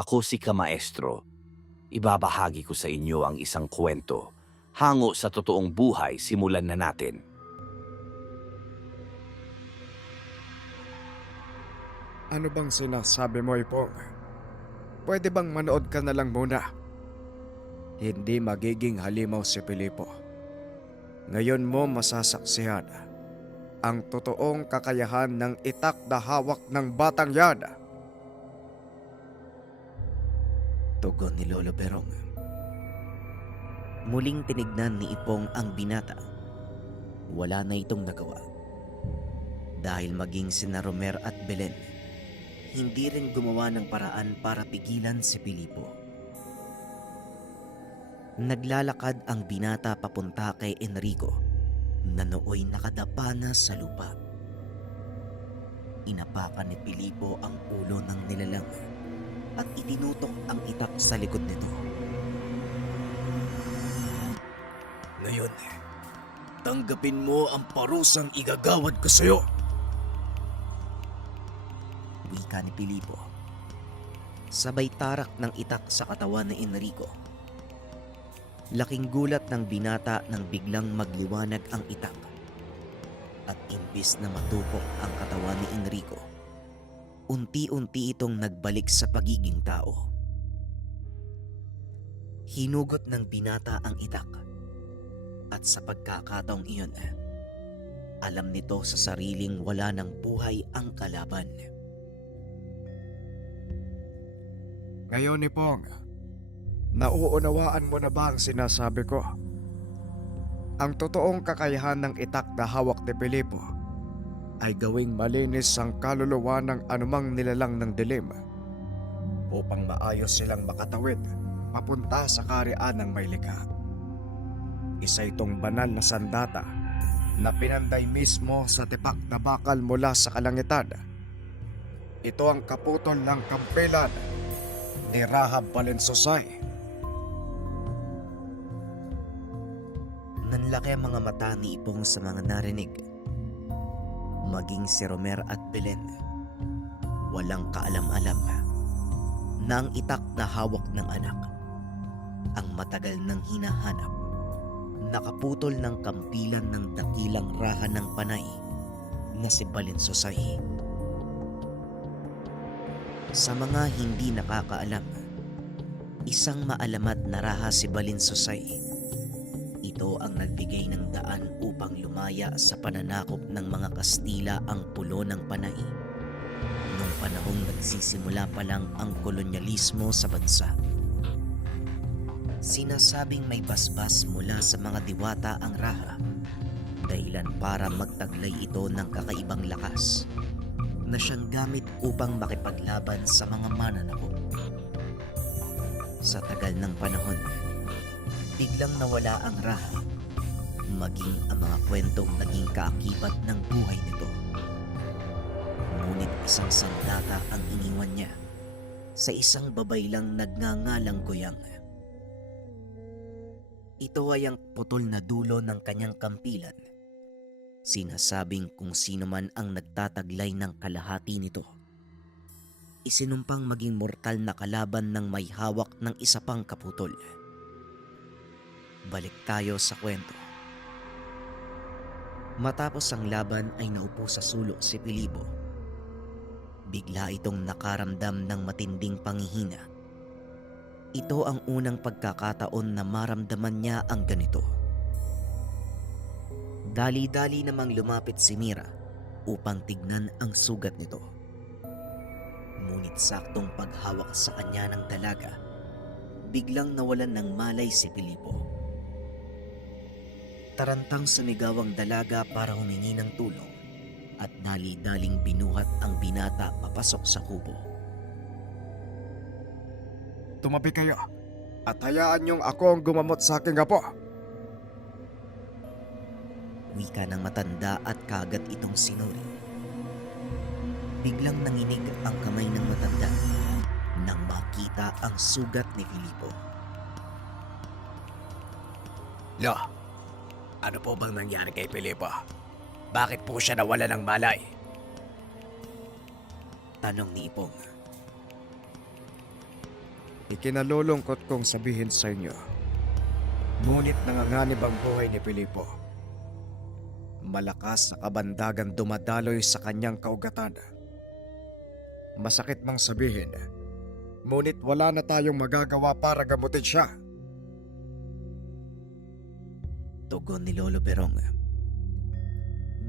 Ako si Kamaestro. Ibabahagi ko sa inyo ang isang kwento. Hango sa totoong buhay, simulan na natin. Ano bang sinasabi mo, Ipong? Pwede bang manood ka na lang muna? Hindi magiging halimaw si Pilipo. Ngayon mo masasaksihan ang totoong kakayahan ng itak na hawak ng batang yan. Tugon ni Lolo Berong. Muling tinignan ni Ipong ang binata. Wala na itong nagawa. Dahil maging sina Romer at Belen, hindi rin gumawa ng paraan para pigilan si Pilipo. Naglalakad ang binata papunta kay Enrico na nooy nakadapa na sa lupa. Inapakan ni Pilipo ang ulo ng nilalang at itinutok ang itak sa likod nito. Ngayon, tanggapin mo ang parusang igagawad ko sa'yo. Wika ni Pilipo. Sabay tarak ng itak sa katawan ni Enrico. Laking gulat ng binata nang biglang magliwanag ang itak. At imbis na matupok ang katawan ni Enrico, unti-unti itong nagbalik sa pagiging tao. Hinugot ng binata ang itak. At sa pagkakataong iyon, alam nito sa sariling wala ng buhay ang kalaban. Ngayon, Ipong, nauunawaan mo na ba ang sinasabi ko? Ang totoong kakayahan ng itak na hawak ni Pilipo ay gawing malinis ang kaluluwa ng anumang nilalang ng dilim upang maayos silang makatawid papunta sa kaharian ng may likha. Isa itong banal na sandata na pinanday mismo sa tipak na bakal mula sa kalangitan. Ito ang kaputol ng kampilan ni Rahab Valensosay. Nanlaki ang mga mata ni Ipong sa mga narinig. Maging si Romer at Belen, walang kaalam-alam na ang itak na hawak ng anak, ang matagal nang hinahanap, nakaputol ng kampilan ng dakilang raha ng panay na si Valensosay. Sa mga hindi nakakaalam, isang maalamat na raha si Valensosay. Ito ang nagbigay ng daan upang lumaya sa pananakop ng mga Kastila ang pulo ng Panay. Noong panahong nagsisimula pa lang ang kolonyalismo sa bansa. Sinasabing may basbas mula sa mga diwata ang raha, dahilan para magtaglay ito ng kakaibang lakas na siyang gamit upang makipaglaban sa mga mananakop. Sa tagal ng panahon, biglang nawala ang raha, maging ang mga kwentong naging kaakibat ng buhay nito. Ngunit isang sandata ang iniwan niya sa isang babaylang nagngangalang Goyang. Ito ay ang putol na dulo ng kanyang kampilan. Sinasabing kung sino man ang nagtataglay ng kalahati nito, isinumpang maging mortal na kalaban ng may hawak ng isa pang kaputol. Balik tayo sa kwento. Matapos ang laban ay naupo sa sulok si Pilipo. Bigla itong nakaramdam ng matinding panghihina. Ito ang unang pagkakataon na maramdaman niya ang ganito. Dali-dali namang lumapit si Mira upang tignan ang sugat nito. Ngunit saktong paghawak sa kanya ng dalaga, biglang nawalan ng malay si Pilipo. Tarantang sumigaw ang dalaga para humingi ng tulong at dali-daling binuhat ang binata papasok sa kubo. Tumabi kayo at hayaan niyong ako ang gumamot sa aking apo. Wika ng matanda at kaagad itong sinuri. Biglang nanginig ang kamay ng matanda nang makita ang sugat ni Pilipo. Lo, ano po bang nangyari kay Pilipo? Bakit po siya nawala ng malay? Tanong ni Ipong. Ikinalulungkot kong sabihin sa inyo, ngunit nanganganib ang buhay ni Filipo. Malakas na kabandagan dumadaloy sa kanyang kaugatan. Masakit mang sabihin, ngunit wala na tayong magagawa para gamutin siya. Tugon ni Lolo Berong.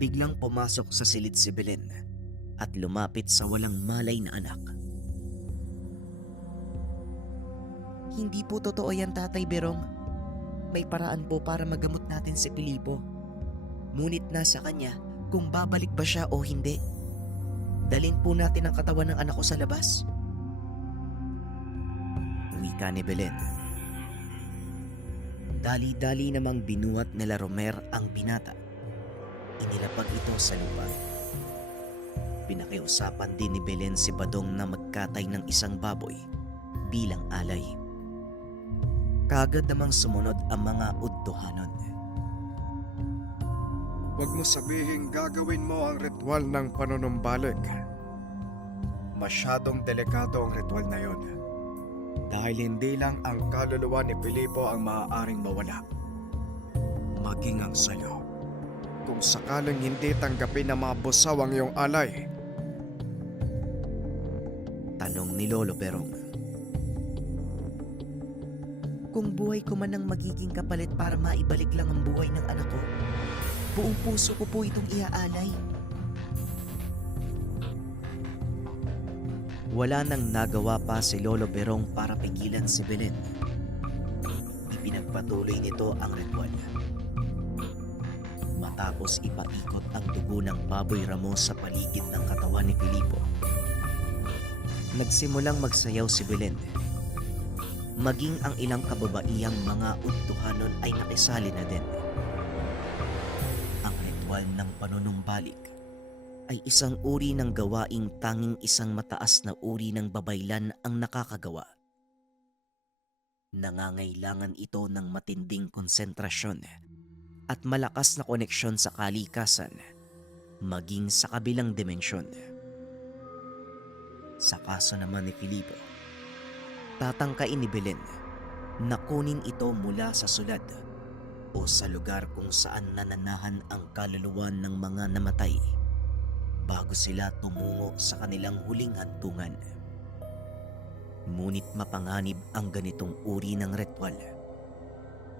Biglang pumasok sa silid si Belen at lumapit sa walang malay na anak. Hindi po totoo yan, Tatay Berong. May paraan po para magamot natin si Filipo. Ngunit nasa kanya kung babalik ba siya o hindi. Dalhin po natin ang katawan ng anak ko sa labas. Wika ni Belen. Dali-dali namang binuhat nila Romer ang binata. Inilapag ito sa lupa. Pinakiusapan din ni Belen si Badong na magkatay ng isang baboy bilang alay. Kagad namang sumunod ang mga udtuhanon. Huwag mo sabihin gagawin mo ang ritual ng panunumbalik. Masyadong delikado ang ritual na yon. Dahil hindi lang ang kaluluwa ni Filipo ang maaaring mawala. Maging ang sayo. Kung sakaling hindi tanggapin na mabusaw ang iyong alay. Tanong ni Lolo Berong. Kung buhay ko man ang magiging kapalit para maibalik lang ang buhay ng anak ko, buong puso ko po itong iaalay. Wala nang nagawa pa si Lolo Berong para pigilan si Belen. Ipinagpatuloy nito ang ritual. Matapos ipaikot ang dugo ng baboy ramo sa paligid ng katawan ni Filipo, nagsimulang magsayaw si Belen. Maging ang ilang kababaihang mga udtuhanon ay nakisali na din. Ang ritual ng panunumbalik ay isang uri ng gawaing tanging isang mataas na uri ng babaylan ang nakakagawa. Nangangailangan ito ng matinding konsentrasyon at malakas na koneksyon sa kalikasan, maging sa kabilang dimensyon. Sa kaso naman ni Filipo, tatangkain ni Belen na kunin ito mula sa sulad o sa lugar kung saan nananahan ang kaluluwa ng mga namatay bago sila tumungo sa kanilang huling hantungan. Ngunit mapanganib ang ganitong uri ng ritual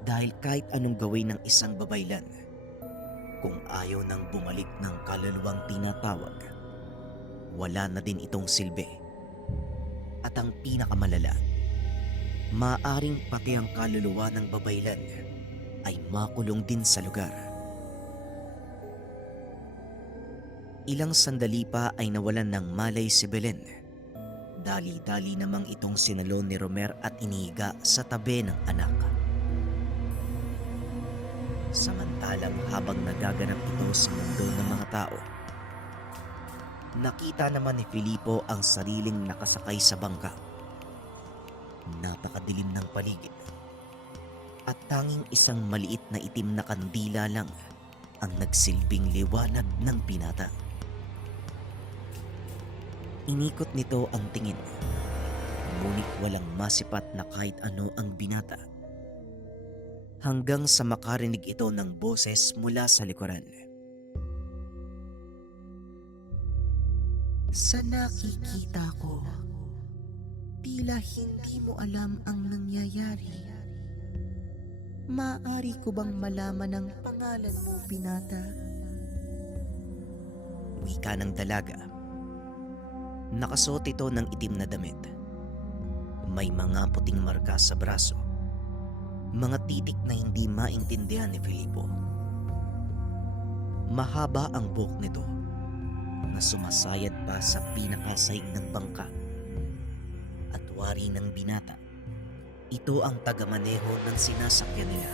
dahil kahit anong gawin ng isang babaylan, kung ayaw nang bumalik ng kaluluwang tinatawag, wala na din itong silbi. At ang pinakamalala, maaring pati ang kaluluwa ng babaylan ay makulong din sa lugar. Ilang sandali pa ay nawalan ng malay si Belen. Dali-dali namang itong sinalon ni Romer at inihiga sa tabi ng anak. Samantalang habang nagaganap ito sa mundo ng mga tao, nakita naman ni Filipo ang sariling nakasakay sa bangka. Napakadilim ng paligid at tanging isang maliit na itim na kandila lang ang nagsilbing liwanag ng binata. Inikot nito ang tingin, ngunit walang masipat na kahit ano ang binata. Hanggang sa makarinig ito ng boses mula sa likuran. Sa nakikita ko, tila hindi mo alam ang nangyayari. Maaari ko bang malaman ang pangalan mo, binata? Wika ng dalaga. Nakasuot ito ng itim na damit. May mga puting marka sa braso. Mga titik na hindi maintindihan ni Filipo. Mahaba ang buhok nito na sumasayad pa sa pinakasaig ng bangka. At wari ng binata, ito ang tagamaneho ng sinasakyan nila.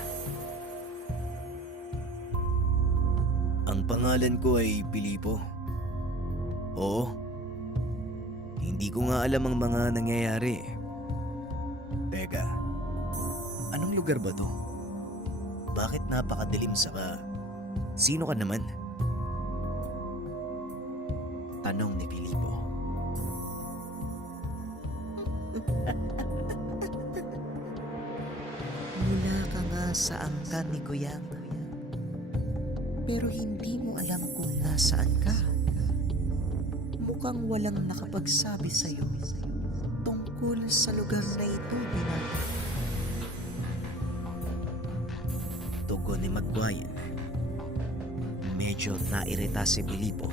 Ang pangalan ko ay Filipo. Oo. Hindi ko nga alam ang mga nangyayari. Teka, anong lugar ba to? Bakit napakadilim saka sino ka naman? Tanong ni Filipo. sinasaan ka ni Kuyang. Pero hindi mo alam kung nasaan ka. Mukhang walang nakapagsabi sa'yo tungkol sa lugar na ito, binata. Tugon ni Magwayan. Medyo nairita si Filipo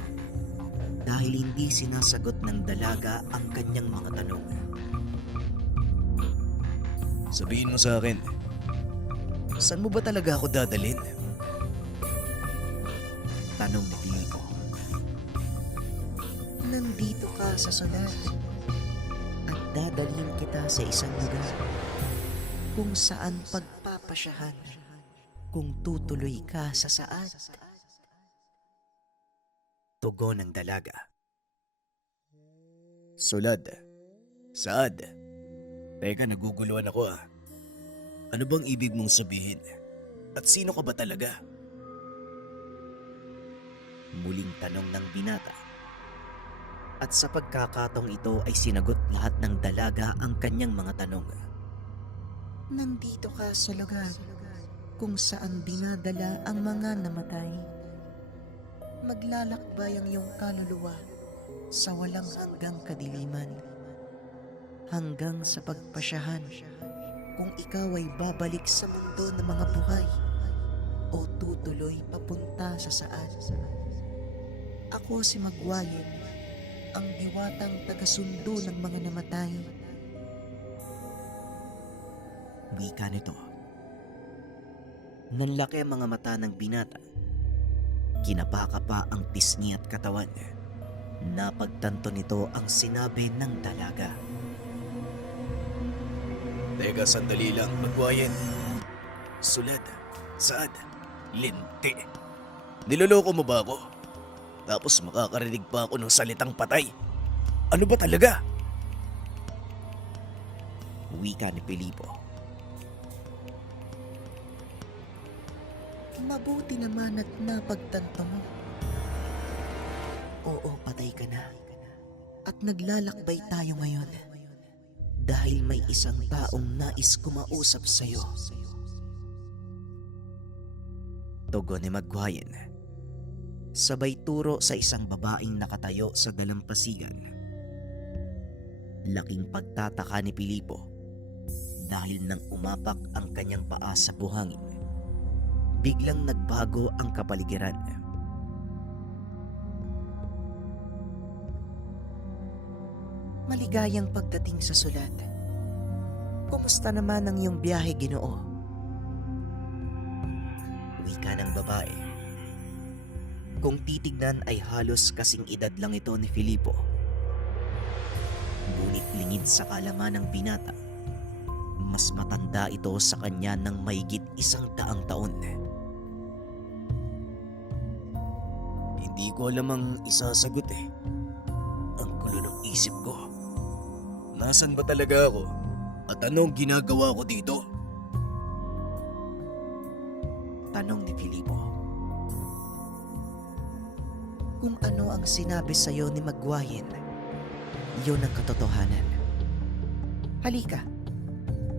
dahil hindi sinasagot ng dalaga ang kanyang mga tanong. Sabihin mo sa akin, saan mo ba talaga ako dadalhin? Tanong ni Filipo. Nandito ka sa sulat at dadalhin kita sa isang lugar kung saan pagpapasyahan kung tutuloy ka sa saad. Tugon ng dalaga. Sulad. Saad. Teka, naguguluhan ako ah. Ano bang ibig mong sabihin? At sino ka ba talaga? Muling tanong ng binata. At sa pagkakataong ito ay sinagot lahat ng dalaga ang kanyang mga tanong. Nandito ka sa lugar kung saan dinadala ang mga namatay. Maglalakbay ang iyong kaluluwa sa walang hanggang kadiliman hanggang sa pagpasyahan kung ikaw ay babalik sa mundo ng mga buhay o tutuloy papunta sa saad. Ako si Magwayan, ang diwatang tagasundo ng mga namatay. Wika nito. Nanlaki ang mga mata ng binata. Kinapaka pa ang pisngi at katawan. Napagtanto nito ang sinabi ng dalaga. Teka, sandali lang, Magwayan. Sulad, saad, linti. Niloloko mo ba ako? Tapos makakarinig pa ako ng salitang patay. Ano ba talaga? Wika ni Filipo. Mabuti naman at napagtanto mo. Oo, patay ka na. At naglalakbay tayo ngayon. Dahil may isang taong nais kumausap sa'yo. Tugon ni Magwayan. Sabay turo sa isang babaeng nakatayo sa dalampasigan. Laking pagtataka ni Filipo dahil nang umapak ang kanyang paa sa buhangin, biglang nagbago ang kapaligiran. Maligayang pagdating sa sulat. Kumusta naman ang iyong biyahe, Ginoo? Wika ng babae. Kung titignan ay halos kasing edad lang ito ni Filipo. Ngunit lingid sa kalaman ng binata, mas matanda ito sa kanya ng mahigit 100 taon. Hindi ko alam ang isasagot eh. Ang gulo ng isip ko. Nasaan ba talaga ako? At anong ginagawa ko dito? Tanong ni Filipo. Kung ano ang sinabi sa'yo ni Magwayan, yun ang katotohanan. Halika,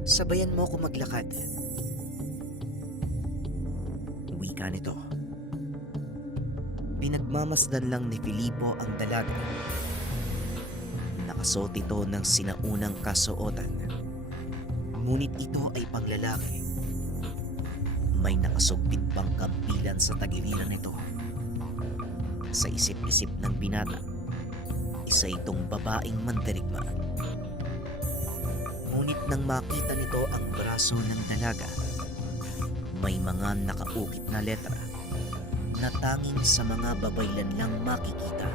sabayan mo ako maglakad. Wika nito. Pinagmamasdan lang ni Filipo ang dalaga. Nakasuot ito ng sinaunang kasuotan. Ngunit ito ay panglalaki. May nakasugpit pang kampilan sa tagiliran nito. Sa isip-isip ng binata, isa itong babaeng mandirigma. Ngunit nang makita nito ang braso ng dalaga, may mga nakaukit na letra na tanging sa mga babaylan lang makikita.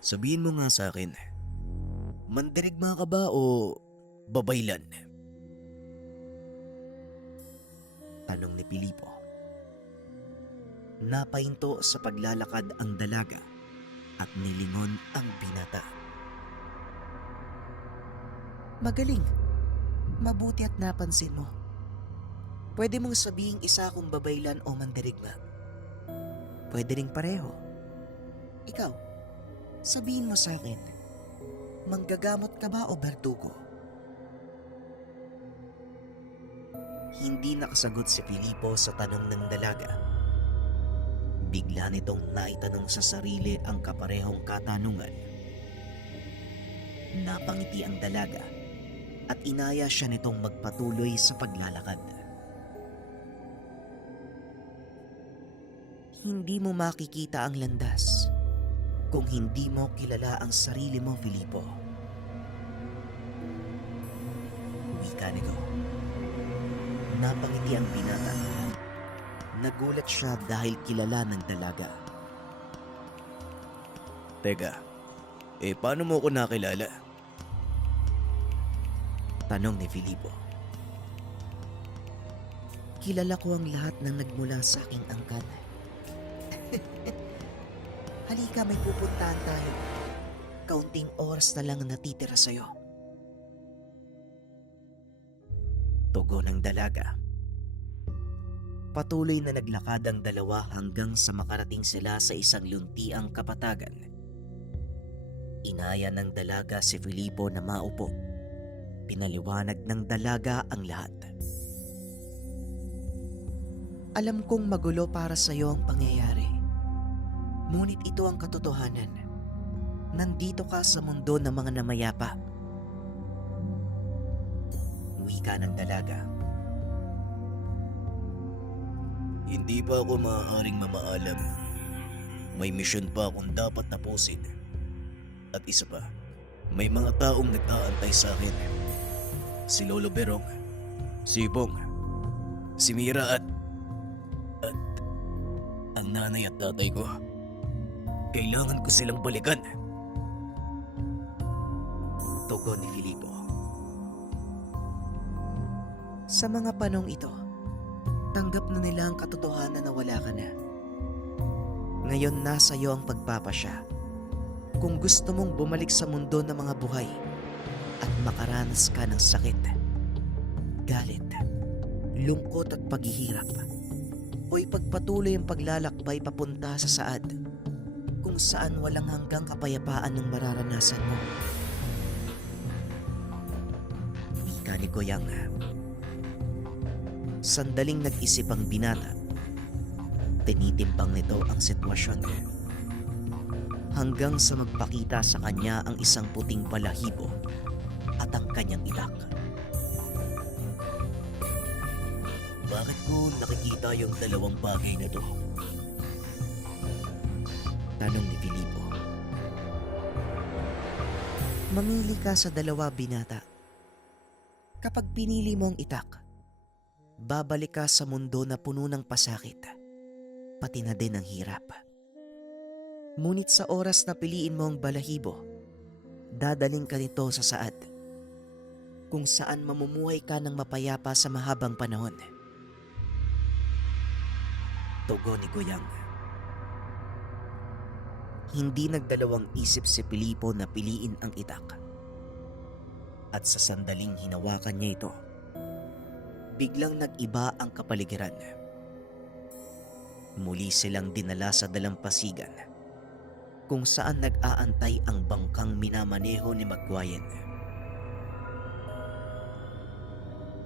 Sabihin mo nga sa akin, mandirigma ka ba o babaylan? Tanong ni Filipo. Napahinto sa paglalakad ang dalaga at nilingon ang binata. Magaling. Mabuti at napansin mo. Pwede mong sabihing isa akong babaylan o mandirigma. Pwede ring pareho. Ikaw, sabihin mo sa akin, manggagamot ka ba o berdugo? Hindi nakasagot si Filipo sa tanong ng dalaga. Bigla nitong naitanong sa sarili ang kaparehong katanungan. Napangiti ang dalaga at inaya siya nitong magpatuloy sa paglalakad. Hindi mo makikita ang landas kung hindi mo kilala ang sarili mo, Filipo. Wika nito. Napangiti ang binata. Nagulat siya dahil kilala ng dalaga. Teka, paano mo ako nakilala? Tanong ni Filipo. Kilala ko ang lahat ng nagmula sa aking angkan. Halika, may pupuntahan tayo. Kaunting oras na lang ang natitira sa'yo. Tugon ng dalaga. Patuloy na naglakad ang dalawa hanggang sa makarating sila sa isang luntiang kapatagan. Inaya ng dalaga si Filipo na maupo. Pinaliwanag ng dalaga ang lahat. Alam kong magulo para sa iyo ang pangyayari. Ngunit ito ang katotohanan. Nandito ka sa mundo ng mga namayapa. Wika ng dalaga. Hindi pa ako maaaring mamaalam. May misyon pa akong dapat tapusin. At isa pa, may mga taong nag-aantay sa akin. Si Lolo Berong, si Bong, si Mira at ang nanay at tatay ko. Kailangan ko silang balikan. Tugon ni Filipo. Sa mga panong ito, tanggap na nila ang katotohanan na wala ka na. Ngayon nasa iyo ang pagpapasya. Kung gusto mong bumalik sa mundo ng mga buhay at makaranas ka ng sakit, galit, lungkot at paghihirap, o ipagpatuloy ang paglalakbay papunta sa saad kung saan walang hanggang kapayapaan ng mararanasan mo. Wika ni Goyang. Sandaling nag-isip ang binata. Tinitimbang nito ang sitwasyon. Hanggang sa magpakita sa kanya ang isang puting balahibo at ang kanyang itak. Bakit ko nakikita yung dalawang bagay na to? Tanong ni Filipo. Mamili ka sa dalawa, binata. Kapag pinili mo ang itak, babalik ka sa mundo na puno ng pasakit, pati na din ang hirap. Ngunit sa oras na piliin mo ang balahibo, dadaling ka nito sa saad, kung saan mamumuhay ka ng mapayapa sa mahabang panahon. Tugon ni Goyang. Hindi nagdalawang isip si Filipo na piliin ang itak. At sa sandaling hinawakan niya ito, biglang nag-iba ang kapaligiran. Muli silang dinala sa dalampasigan kung saan nag-aantay ang bangkang minamaneho ni Magwayen.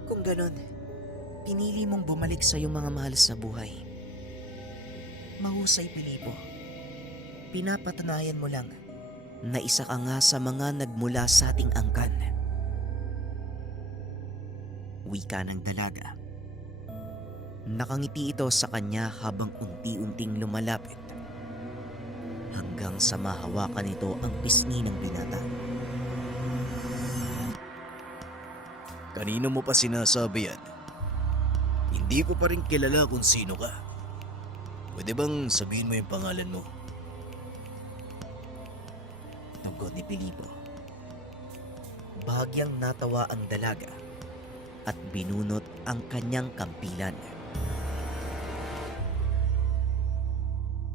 Kung ganon, pinili mong bumalik sa iyong mga mahal sa buhay. Mahusay, Filipo. Pinapatunayan mo lang na isa ka nga sa mga nagmula sa ating angkan. Wika ng dalaga. Nakangiti ito sa kanya habang unti-unting lumalapit hanggang sa mahawakan nito ang pisngi ng binata. Kanino mo pa sinasabi yan? Hindi ko pa rin kilala kung sino ka. Pwede bang sabihin mo yung pangalan mo? Tugon ni Filipo. Bahagyang natawa ang dalaga at binunot ang kanyang kampilan.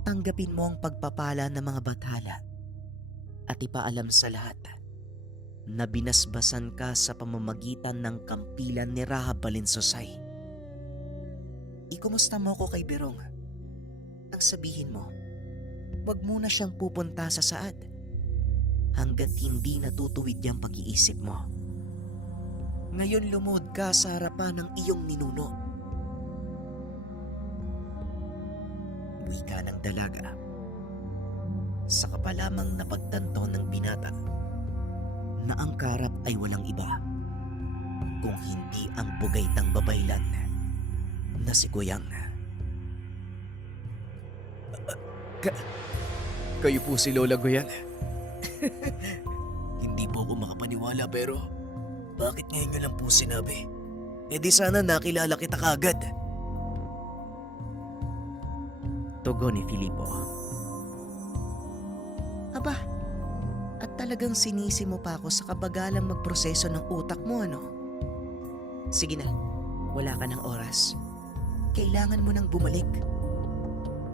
Tanggapin mo ang pagpapala ng mga bathala at ipaalam sa lahat na binasbasan ka sa pamamagitan ng kampilan ni Rahab Balinsosay. Ikumusta mo ko kay Berong? Nang sabihin mo, wag muna siyang pupunta sa saad hanggat hindi natutuwid yung pag-iisip mo. Ngayon lumuhod ka sa harapan ng iyong ninuno. Wika ng dalaga. Saka pa lamang napagtanto ng binata na ang karap ay walang iba kung hindi ang bugaytang babaylan na si Kuyang. Kayo po si Lola Guyang? Hindi po ako makapaniwala pero bakit ngayon nyo lang po sinabi? E di sana nakilala kita kagad. Tugon ni Filipo. Aba, at talagang sinisi mo pa ako sa kabagalang magproseso ng utak mo, ano? Sige na, wala ka ng oras. Kailangan mo nang bumalik.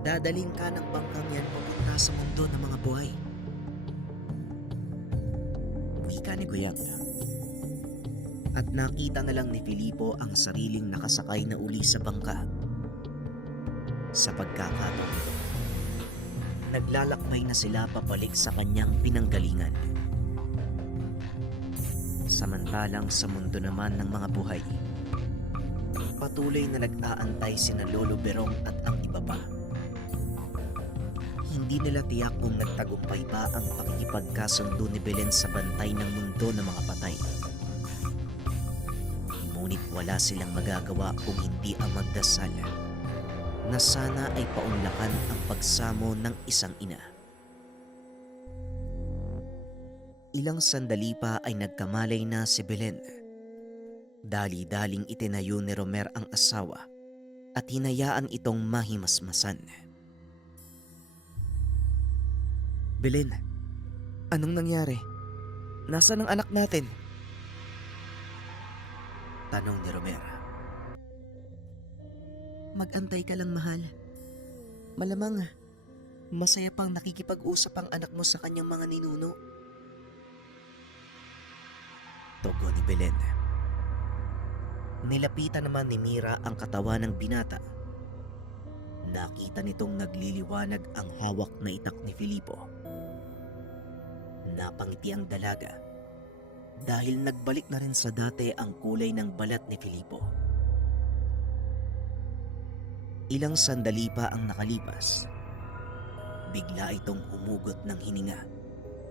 Dadaling ka ng bangkang yan papunta sa mundo ng mga buhay. Wika ni Guyang. At nakita na lang ni Filipo ang sariling nakasakay na uli sa bangka. Sa pagkakataon nito, naglalakbay na sila papalik sa kanyang pinanggalingan. Samantalang sa mundo naman ng mga buhay, patuloy na nag-aantay sina Lolo Berong at ang iba pa. Hindi nila tiyak kung nagtagumpay ba ang pakikipagkasundo ni Belen sa bantay ng mundo ng mga patay. Ngunit wala silang magagawa kung hindi ang magdasal na sana ay paunlakan ang pagsamo ng isang ina. Ilang sandali pa ay nagkamalay na si Belen. Dali-daling itinayo ni Romer ang asawa at hinayaan itong mahimasmasan. Belen, anong nangyari? Nasaan ang anak natin? Tanong ni Romer. Mag-antay ka lang, mahal. Malamang masaya pang nakikipag-usap ang anak mo sa kanyang mga ninuno. Tugon ni Belen. Nilapitan naman ni Mira ang katawan ng binata. Nakita nitong nagliliwanag ang hawak na itak ni Filipo. Napangiti ang dalaga dahil nagbalik na rin sa dati ang kulay ng balat ni Filipo. Ilang sandali pa ang nakalipas. Bigla itong humugot ng hininga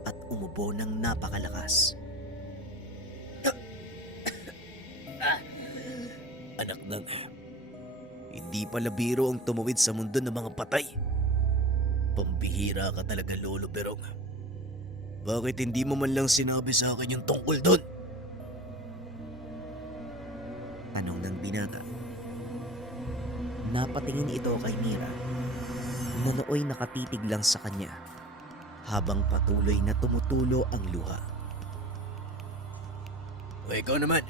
at umubo ng napakalakas. Anak ng... Hindi pala biro ang tumawid sa mundo ng mga patay. Pambihira ka talaga, Lolo Berong. Bakit hindi mo man lang sinabi sa akin yung tungkol doon? Tanong ng binata. Napatingin ito kay Mira na nooy nakatitig lang sa kanya habang patuloy na tumutulo ang luha. O ikaw naman,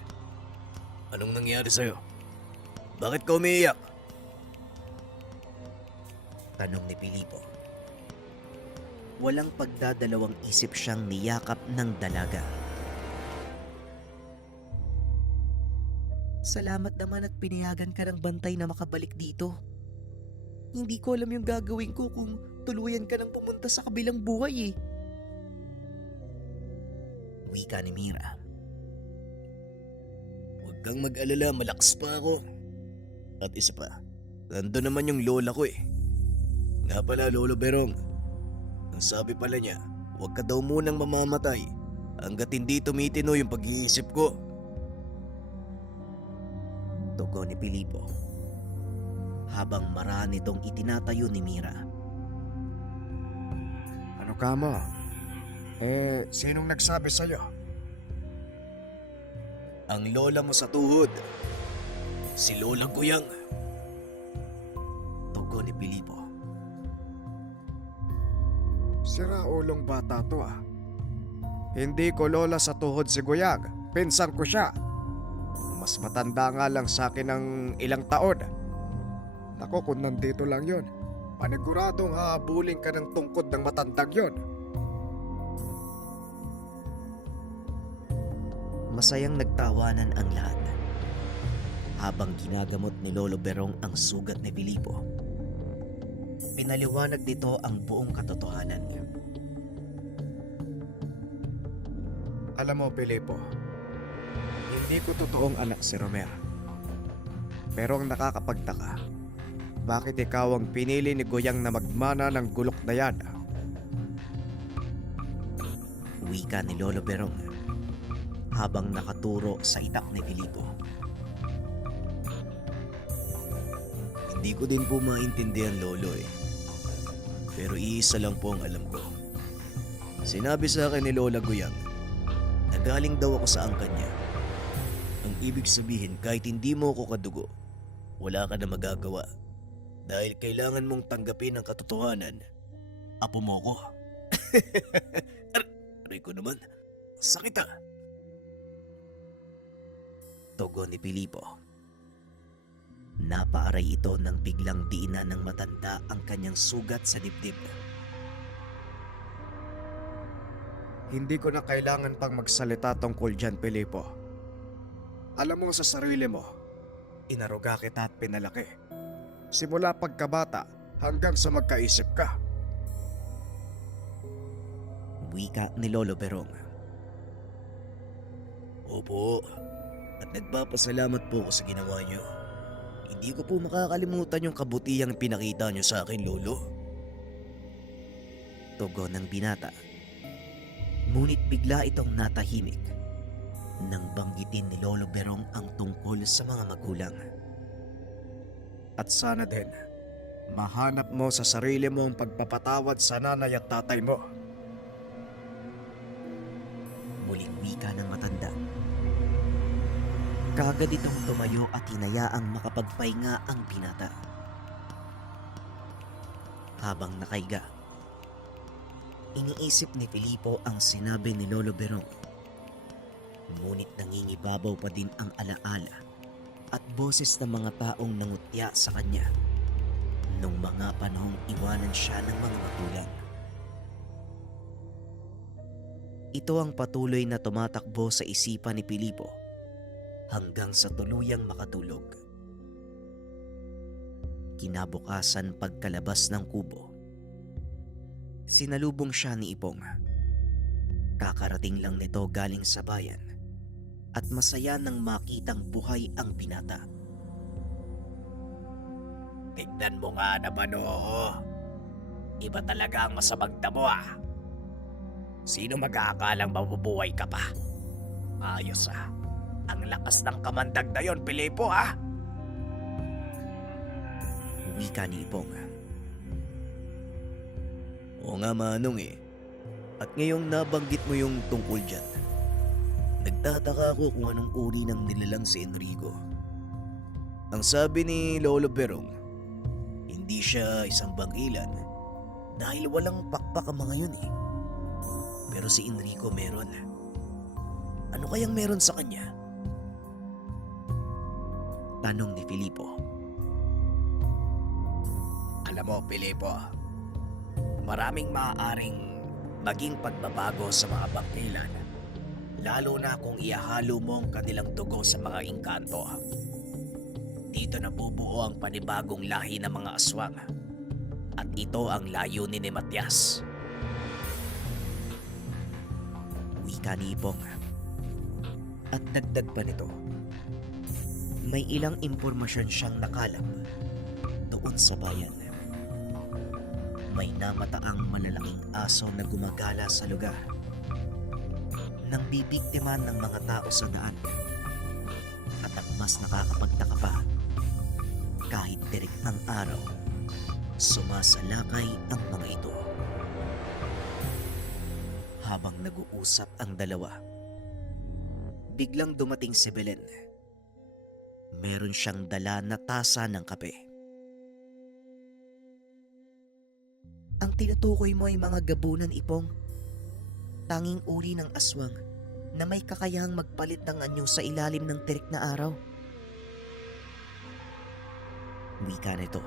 anong nangyari sa'yo? Bakit ka umiiyak? Tanong ni Filipo. Walang pagdadalawang isip siyang niyakap ng dalaga. Salamat naman at pinayagan ka ng bantay na makabalik dito. Hindi ko alam yung gagawin ko kung tuluyan ka ng pumunta sa kabilang buhay eh. Wika ni Mira. Huwag kang mag-alala, malakas pa ako. At isa pa, nandun naman yung lola ko eh. Nga pala, Lolo Berong. Ang sabi pala niya, huwag ka daw munang mamamatay hanggat hindi tumitino yung pag-iisip ko. Tugon ni Filipo habang maraan itong itinatayo ni Mira. Ano ka mo? Sinong nagsabi sa'yo? Ang lola mo sa tuhod, si Lola Guyang. Tugon ni Filipo. Sira ulong bata to ah. Hindi ko lola sa tuhod si Guyang. Pinsan ko siya. Mas matanda nga lang sa akin ng ilang taon. Nako, kung nandito lang yon, paniguradong hahabulin ka ng tungkod ng matandang yon. Masayang nagtawanan ang lahat habang ginagamot ni Lolo Berong ang sugat ni Filipo. Pinaliwanag nito ang buong katotohanan. Alam mo, Filipo, Hindi ko totoong anak si Romer. Pero ang nakakapagtaka, bakit ikaw ang pinili ni Goyang na magmana ng gulok na yan? Wika ni Lolo Berong habang nakaturo sa itak ni Filipo. Hindi ko din po maintindihan, Lolo eh. Pero iisa lang po ang alam ko. Sinabi sa akin ni Lola Guyang na galing daw ako sa angkan niya. Ang ibig sabihin, kahit hindi mo ako kadugo, wala ka na magagawa. Dahil kailangan mong tanggapin ang katotohanan. Apo mo ko. Aray ko naman. Sakit ah. Tugon ni Filipo. Napaaray ito nang biglang diinan ng matanda ang kanyang sugat sa dibdib. Hindi ko na kailangan pang magsalita tungkol dyan, Filipo. Alam mo sa sarili mo, inaruga kita at pinalaki. Simula pagkabata hanggang sa magkaisip ka. Wika ni Lolo Berong. Opo. At nagpapasalamat po ako sa ginawa niyo. Hindi ko po makakalimutan yung kabutihang pinakita niyo sa akin, Lolo. Tugon ng binata. Ngunit bigla itong natahimik nang banggitin ni Lolo Berong ang tungkol sa mga magulang. At sana din, mahanap mo sa sarili mo ang pagpapatawad sa nanay at tatay mo. Muling wika ng matanda. Kagad itong tumayo at hinayaang makapagpahinga ang binata. Habang nakaiga, iniisip ni Filipo ang sinabi ni Lolo Berong. Ngunit nangingibabaw pa din ang alaala at boses ng mga taong nangutya sa kanya nung mga panahong iwanan siya ng mga magulang. Ito ang patuloy na tumatakbo sa isipan ni Filipo hanggang sa tuluyang makatulog. Kinabukasan pagkalabas ng kubo, sinalubong siya ni Ipong. Kakarating lang nito galing sa bayan at masaya nang makitang buhay ang binata. Tignan mo nga naman oo. Iba talaga ang masamang damo ah. Sino mag-aakalang mabubuhay ka pa? Ayos ah. Ang lakas ng kamandag na yon, Filipo ah. Wika ni Ipong. Oo nga, Manong eh. At ngayong nabanggit mo yung tungkol dyan, nagtataka ako kung anong uri ng nilalang si Enrico. Ang sabi ni Lolo Berong, hindi siya isang bangilan dahil walang pakpak ang mga yun eh. Pero si Enrico meron. Ano kayang meron sa kanya? Tanong ni Filipo. Alam mo, Filipo, maraming maaaring maging pagbabago sa mga bangkilan, lalo na kung ihalo mo ang kanilang dugo sa mga engkanto. Dito nabubuo ang panibagong lahi ng mga aswang at ito ang layunin ni Matias. Wika ni Ipong. At dagdag pa nito, may ilang impormasyon siyang nakalap doon sa bayan. May namataang malalaking aso na gumagala sa lugar nang bibiktima ng mga tao sa daan. At ang mas nakakapagtaka pa, kahit tirik ang araw, sumasalakay ang mga ito. Habang nag-uusap ang dalawa, biglang dumating si Belen. Meron siyang dala na tasa ng kape. Ang tinutukoy mo ay mga gabunan, Ipong. Tanging uri ng aswang na may kakayahang magpalit ng anyo sa ilalim ng tirik na araw. Wika nito.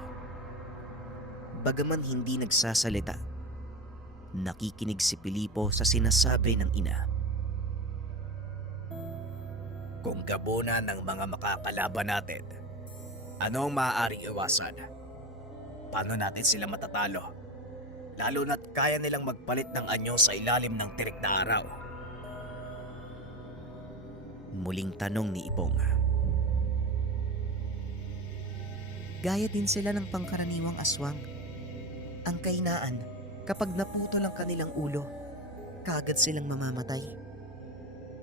Bagaman hindi nagsasalita, nakikinig si Filipo sa sinasabi ng ina. Kung gabunan ng mga makakalaban natin, ano ang maaaring iwasan? Paano natin sila matatalo? Lalo na't kaya nilang magpalit ng anyo sa ilalim ng tirik na araw. Muling tanong ni Ipong. Gaya din sila ng pangkaraniwang aswang. Ang kahinaan, kapag naputol ang kanilang ulo, kaagad silang mamamatay.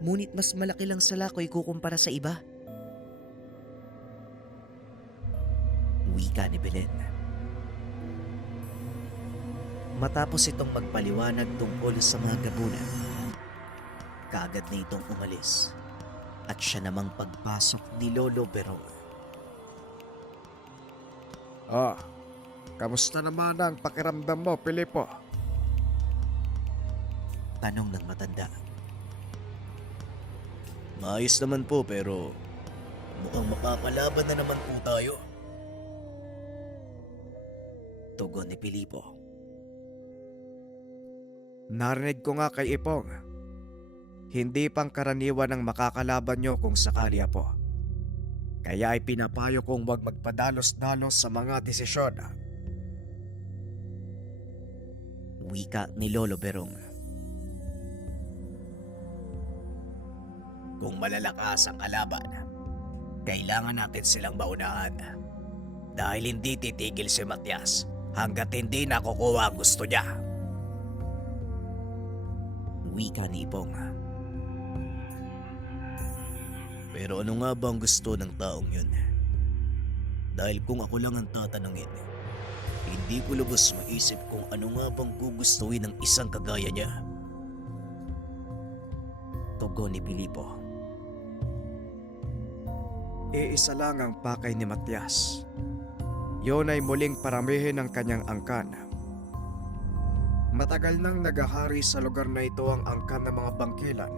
Ngunit mas malaki lang sa lakoy kukumpara sa iba. Wika ni Belen. Matapos itong magpaliwanag tungkol sa mga gabunan, kaagad na itong umalis at siya namang pagpasok ni Lolo Berong. Kamusta naman ang pakiramdam mo, Pilipo? Tanong ng matanda. Maayos naman po pero mukhang makakalaban na naman po tayo. Tugon ni Pilipo. Narinig ko nga kay Ipong. Hindi pang karaniwan ang makakalaban nyo kung sakali po. Kaya ay pinapayo kong huwag magpadalos-dalos sa mga desisyon. Wika ni Lolo Berong. Kung malalakas ang kalaban, kailangan natin silang maunahan. Dahil hindi titigil si Matias hanggat hindi nakukuha ang gusto niya. Wika ni Ipong. Pero ano nga ba ang gusto ng taong yun? Dahil kung ako lang ang tatanungin, hindi ko lubos maisip kung ano nga bang gugustuhin ng isang kagaya niya. Tugon ni Pilipo. Iisa lang ang pakay ni Matias. Yun ay muling paramihin ang kanyang angkan. Matagal nang nagahari sa lugar na ito ang angkan ng mga bangkilan.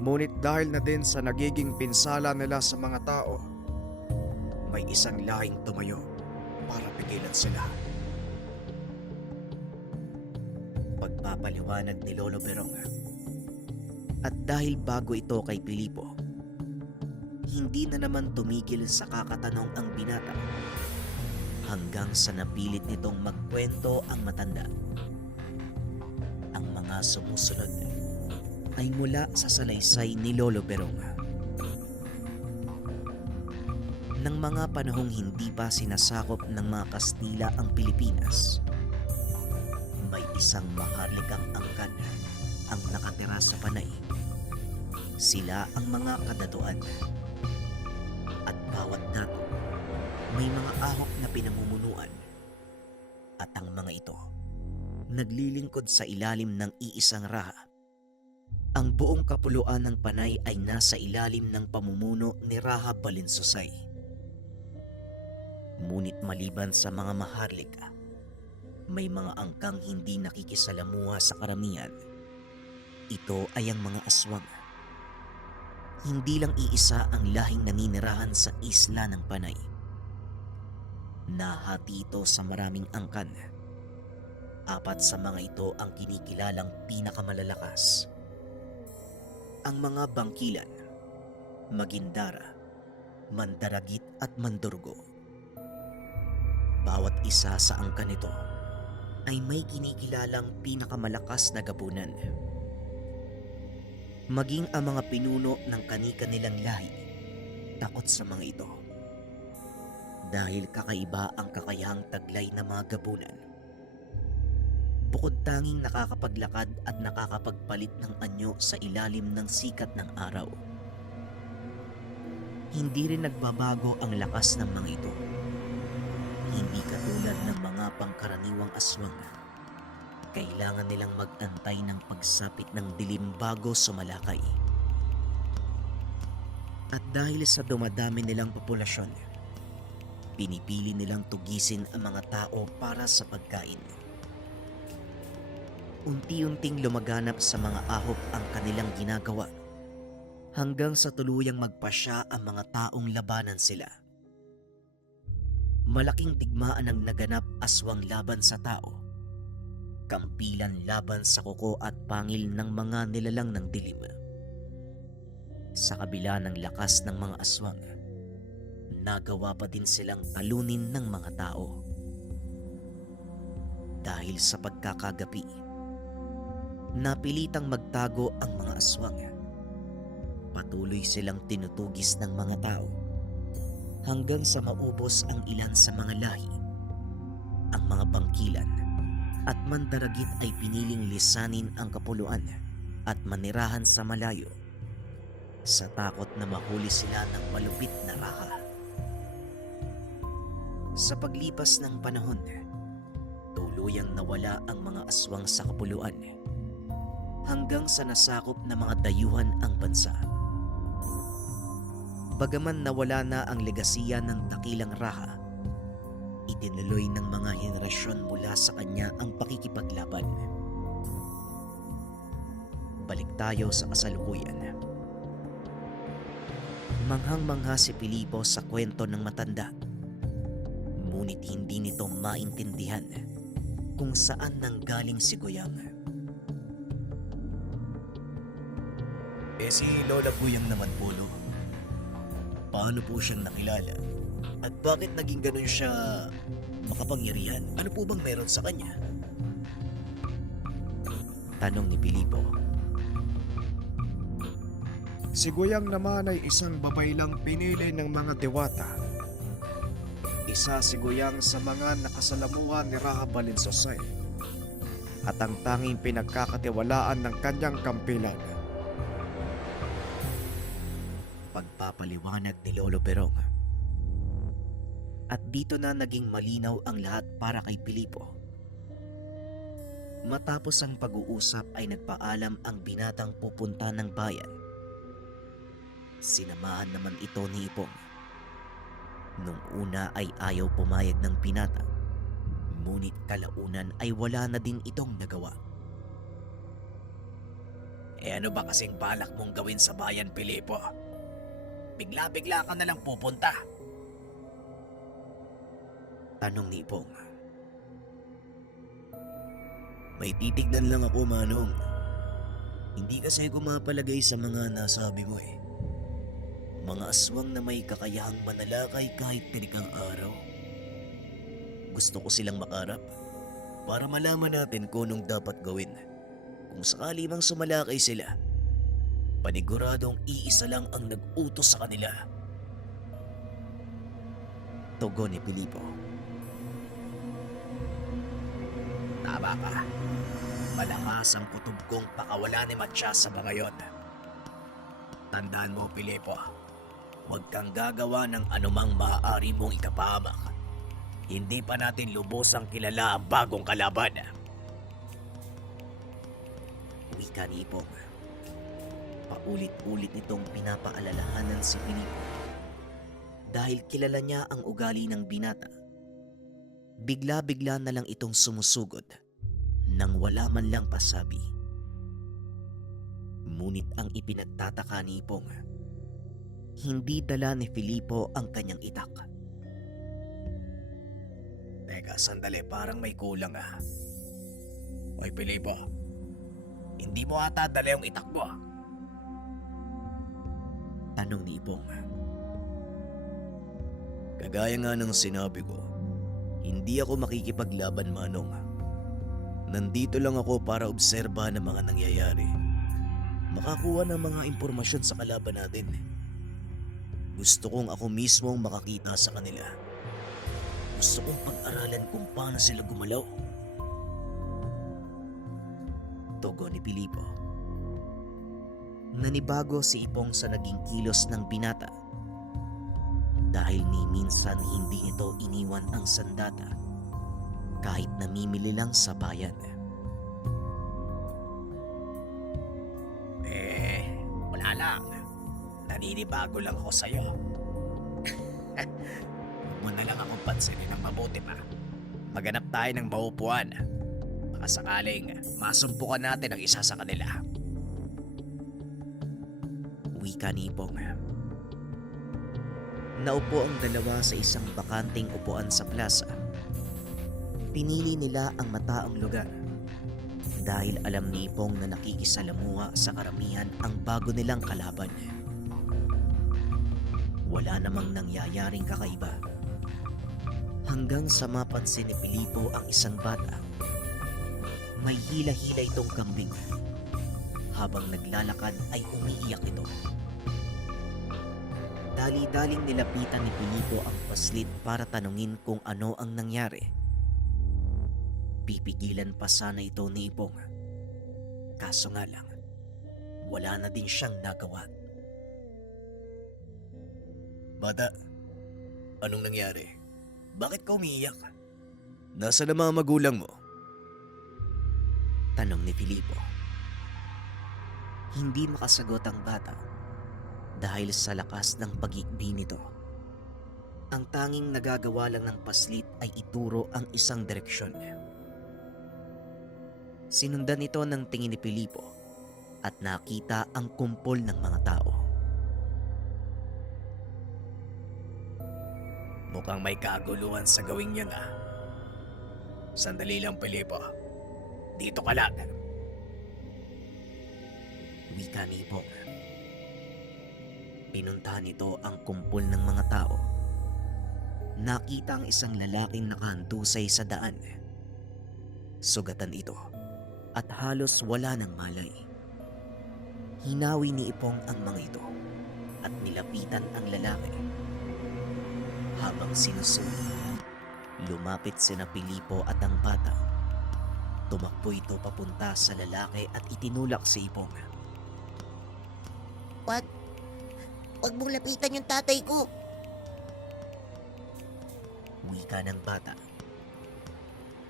Ngunit dahil na din sa nagiging pinsala nila sa mga tao, may isang lahing tumayo para pigilan sila. Pagpapaliwanag ni Lolo Berong. At dahil bago ito kay Pilipo, hindi na naman tumigil sa kakatanong ang binata hanggang sa napilit nitong magkwento ang matanda. Ang mga sumusunod ay mula sa salaysay ni Lolo Berong. Nang mga panahong hindi pa sinasakop ng mga Kastila ang Pilipinas, may isang maharlikang angkan ang nakatira sa Panay. Sila ang mga kadatuan. At bawat dato, may mga ahok na pinamumunuan. At ang mga ito, naglilingkod sa ilalim ng iisang raha. Ang buong kapuluan ng Panay ay nasa ilalim ng pamumuno ni Raha Balinsusay. Ngunit maliban sa mga maharlika, may mga angkang hindi nakikisalamuha sa karamihan. Ito ay ang mga aswang. Hindi lang iisa ang lahing naninirahan sa isla ng Panay. Nahati ito sa maraming angkan. 4 sa mga ito ang kinikilalang pinakamalalakas. Ang mga bangkilan, Magindara, Mandaragit at Mandurgo. Bawat isa sa angkan nito ay may kinikilalang pinakamalakas na gabunan. Maging ang mga pinuno ng kani-kanilang lahi, takot sa mga ito. Dahil kakaiba ang kakayahang taglay na mga gabunan. Bukod tanging nakakapaglakad at nakakapagpalit ng anyo sa ilalim ng sikat ng araw. Hindi rin nagbabago ang lakas ng mga ito. Hindi katulad ng mga pangkaraniwang aswang. Kailangan nilang mag-antay ng pagsapit ng dilim bago sumalakay. At dahil sa dumadami nilang populasyon, pinipili nilang tugisin ang mga tao para sa pagkain. Unti-unting lumaganap sa mga ahop ang kanilang ginagawa hanggang sa tuluyang magpasya ang mga taong labanan sila. Malaking digmaan ang naganap aswang laban sa tao, kampilan laban sa kuko at pangil ng mga nilalang ng dilim. Sa kabila ng lakas ng mga aswang, nagawa pa din silang talunin ng mga tao. Dahil sa pagkakagapi, napilitang magtago ang mga aswang. patuloy silang tinutugis ng mga tao hanggang sa maubos ang ilan sa mga lahi. Ang mga bangkilan at mandaragit ay piniling lisanin ang kapuluan at manirahan sa malayo sa takot na mahuli sila ng malupit na raha. Sa paglipas ng panahon, tuluyang nawala ang mga aswang sa kapuluan hanggang sa nasakop na mga dayuhan ang bansa. Bagaman nawala na ang legasiya ng dakilang raha, itinuloy ng mga henerasyon mula sa kanya ang pakikipaglaban. Balik tayo sa kasalukuyan. Manghang-mangha si Pilipo sa kwento ng matanda. Ngunit hindi nito maintindihan kung saan nanggaling si Guyang. Si Lola Guyang naman po, no? Paano po siyang nakilala? At bakit naging ganun siya makapangyarihan? Ano po bang meron sa kanya? Tanong ni Pilipo. Si Guyang naman ay isang babaylang pinili ng mga diwata. Isa si Guyang sa mga nakasalamuhan ni Raha Balinsosay at ang tanging pinagkakatiwalaan ng kanyang kampilan. Pagpapaliwanag ni Lolo Perong. At dito na naging malinaw ang lahat para kay Pilipo. Matapos ang pag-uusap ay nagpaalam ang binatang pupunta ng bayan. Sinamahan naman ito ni Ipong. Nung una ay ayaw pumayag ng binata, ngunit kalaunan ay wala na din itong nagawa. Ano ba kasing balak mong gawin sa bayan, Pilipo? Bigla-bigla ka na lang pupunta. Tanong ni Ipong. May titignan lang ako, Manong. Hindi kasi gumapalagay sa mga nasabi mo eh. Mga aswang na may kakayahang manalakay kahit tinikang araw. Gusto ko silang makarap para malaman natin kung anong dapat gawin. Kung sakali mang sumalakay sila, paniguradong iisa lang ang nag-utos sa kanila. Tugon ni Pilipo. Tama ka. Malakas ang kutob kong pakawala ni Matyas sa mga yon. Tandaan mo, Pilipo. Huwag kang gagawa ng anumang maaari mong ikapahamak. Hindi pa natin lubosang kilala ang bagong kalaban. Wika ni Ipong. Paulit-ulit nitong pinapaalalahanan si Pilipo. Dahil kilala niya ang ugali ng binata. Bigla-bigla na lang itong sumusugod nang wala man lang pasabi. Ngunit ang ipinagtataka ni Ipong, hindi dala ni Pilipo ang kanyang itak. Teka, sandali. Parang may kulang ah. Hoy, Pilipo. Hindi mo ata dala yung itak mo ah. Tanong ni Ipong. Kagaya nga ng sinabi ko, hindi ako makikipaglaban, Manong. Nandito lang ako para obserbahan ng mga nangyayari. Makakuha ng mga impormasyon sa kalaban natin. Gusto kong ako mismo ang makakita sa kanila. Gusto kong pag-aralan kung paano sila gumalaw. Tugon ni Pilipo. Nanibago si Ipong sa naging kilos ng binata. Dahil ni minsan hindi nito iniwan ang sandata kahit namimili lang sa bayan. Wala lang. Naninibago lang ako sa'yo. Huwag mo na lang akong pansinin ng mabuti pa. Maghanap tayo ng maupuan. Baka sakaling masumpukan natin ang isa sa kanila. Wika ni Ipong. Naupo ang dalawa sa isang bakanting upuan sa plaza. Pinili nila ang mataong lugar dahil alam ni Ipong na nakikisalamuha sa karamihan ang bago nilang kalaban. Wala namang nangyayaring kakaiba. Hanggang sa mapansin ni Pilipo ang isang bata. May hila-hila itong kambing. Habang naglalakad ay umiiyak ito. Dali-daling nilapitan ni Pilipo ang paslit para tanungin kung ano ang nangyari. Pipigilan pa sana ito ni Ipong. Kaso nga lang, wala na din siyang nagawa. Bata, anong nangyari? Bakit ka umiiyak? Nasa na mga magulang mo? Tanong ni Pilipo. Hindi makasagot ang bata dahil sa lakas ng pag-ikbi nito. Ang tanging nagagawa lang ng paslit ay ituro ang isang direksyon. Sinundan ito ng tingin ni Pilipo at nakita ang kumpol ng mga tao. Mukhang may kaguluhan sa gawing yan ah. Sandali lang, Pilipo. Dito ka lang. Wika ni Ipong. Pinuntahan nito ang kumpol ng mga tao. Nakita ang isang lalaking nakahandusay sa daan. Sugatan ito at halos wala ng malay. Hinawi ni Ipong ang mga ito at nilapitan ang lalaki. Habang sinusunod, lumapit sina Pilipo at ang bata. Tumakbo ito papunta sa lalaki at itinulak si Ipong. Huwag mong lapitan yung tatay ko. Wika ng bata.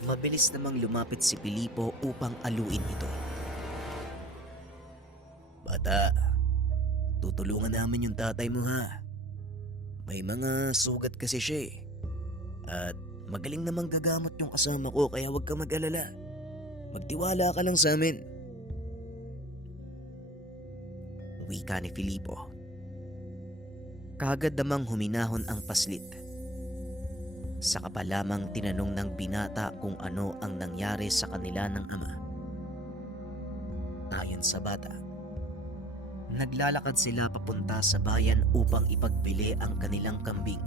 Mabilis namang lumapit si Pilipo upang aluin ito. Bata, tutulungan namin yung tatay mo ha. May mga sugat kasi siya eh. At magaling namang gagamot yung kasama ko kaya huwag ka mag-alala. Magtiwala ka lang sa amin. Wika ni Pilipo. Kaagad namang huminahon ang paslit. Saka pa lamang tinanong ng binata kung ano ang nangyari sa kanila ng ama. Ayon sa bata, naglalakad sila papunta sa bayan upang ipagbili ang kanilang kambing.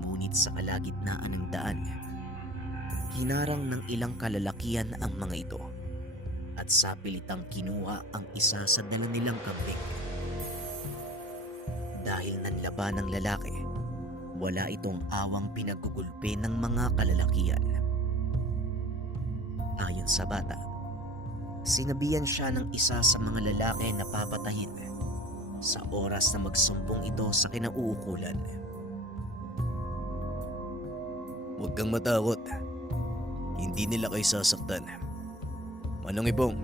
Ngunit sa kalagitnaan ng daan, hinarang ng ilang kalalakian ang mga ito at sapilitang kinuha ang isa sa dala nilang kambing. Dahil nanlaban ng lalaki, wala itong awang pinagugulpe ng mga kalalakian. Ayon sa bata, sinabihan siya ng isa sa mga lalaki na papatayin sa oras na magsumbong ito sa kinauukulan. Huwag kang matakot. Hindi nila kayo sasaktan. Manong Ipong,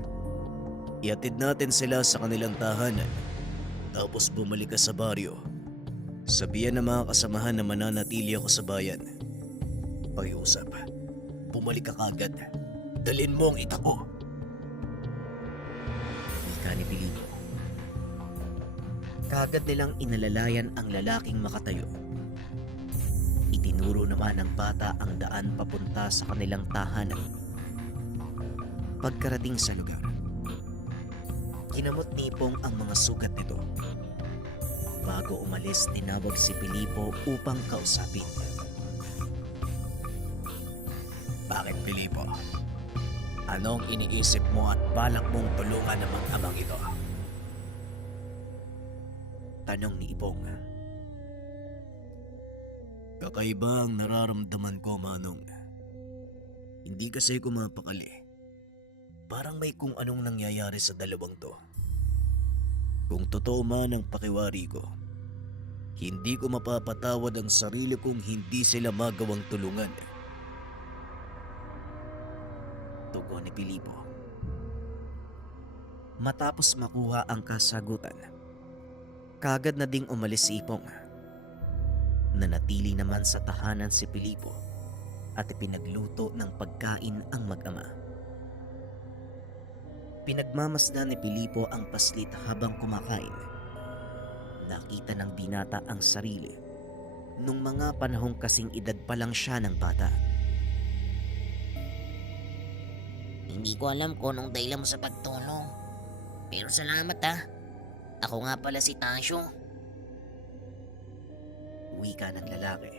iatid natin sila sa kanilang tahanan. Tapos bumalik ka sa baryo. Sabihan ng mga kasamahan na mananatili ako sa bayan. Pakiusap, bumalik ka kagad. Dalin mo ang itako. Wika ni Pilipo. Kaagad nilang inalalayan ang lalaking makatayo. Itinuro naman ng bata ang daan papunta sa kanilang tahanan. Pagkarating sa lugar, ginamot ni Ipong ang mga sugat nito. Bago umalis, tinawag si Pilipo upang kausapin. Bakit, Pilipo? Anong iniisip mo at balak mong tulungan ng mga amang ito? Tanong ni Ipong. Kakaiba ang nararamdaman ko, Manong. Hindi kasi ko mapakali. Parang may kung anong nangyayari sa dalawang to. Kung totoo man ang pakiwari ko, hindi ko mapapatawad ang sarili kong hindi sila magawang tulungan. Tugon ni Pilipo. Matapos makuha ang kasagutan, kaagad na ding umalis si Ipong. Nanatili naman sa tahanan si Pilipo at ipinagluto ng pagkain ang mag-ama. Pinagmamasdan ni Pilipo ang paslit habang kumakain. Nakita ng binata ang sarili nung mga panahong kasing edad pa lang siya ng bata. Hindi ko alam kung anong dahilan mo sa pagtulong. Pero salamat ha. Ako nga pala si Tasyo. Wika ng lalaki.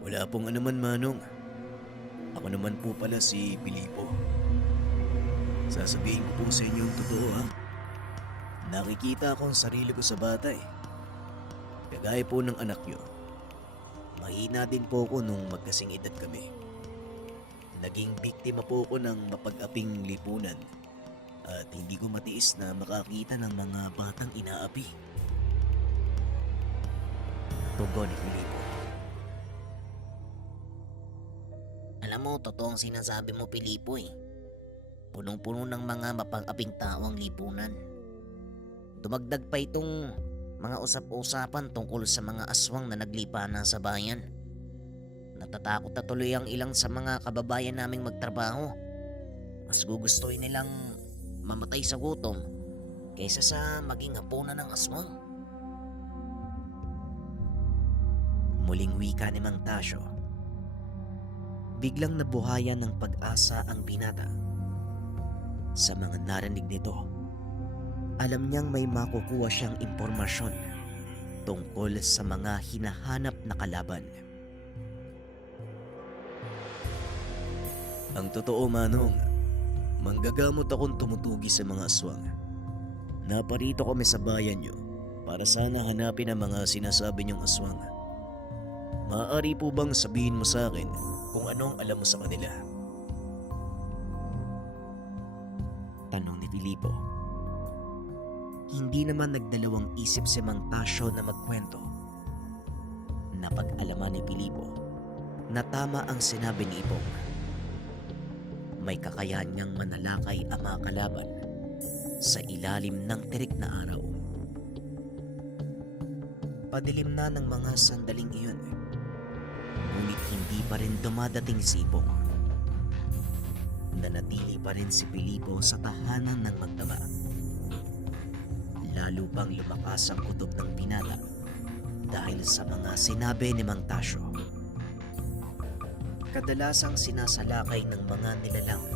Wala pong anuman, Manong. Ako naman po pala si Pilipo. Sasabihin ko po sa inyo ang totoo ha. Nakikita ko ang sarili ko sa bata eh. Kagaya po ng anak nyo. Mahina din po ko nung magkasing edad kami. Naging biktima po ko ng mapag-aping lipunan at hindi ko matiis na makakita ng mga batang inaapi. Tugon ni Filipo. Alam mo, totoong sinasabi mo, Pilipo eh. Punong-puno ng mga mapang-aping tao ang lipunan. Dumagdag pa itong mga usap-usapan tungkol sa mga aswang na naglipa na sa bayan. Natatakot na tuloy ang ilang sa mga kababayan naming magtrabaho. Mas gugustuhin nilang mamatay sa gutom kaysa sa maging hapunan ng aswang. Muling wika ni Mang Tasyo. Biglang nabuhayan ng pag-asa ang binata. Sa mga narinig nito, alam niyang may makukuha siyang impormasyon tungkol sa mga hinahanap na kalaban. Ang totoo, Manong, manggagamot akong tumutugi sa mga aswang. Naparito kami sa bayan nyo para sana hanapin ang mga sinasabi niyong aswang. Maaari po bang sabihin mo sa akin kung anong alam mo sa kanila? Tanong ni Filipo. Hindi naman nagdalawang isip si Mang Tasyo na magkwento. Napag-alaman ni Filipo na tama ang sinabi ni Ipong. May kakayahan niyang manalakay ang mga kalaban sa ilalim ng tirik na araw. Padilim na ng mga sandaling iyon, ngunit hindi pa rin dumadating si Ipong. Nanatili pa rin si Filipo sa tahanan ng magdaba. Lalo pang lumakas ang kutob ng binata dahil sa mga sinabi ni Mang Tasyo. Kadalasang sinasalakay ng mga nilalang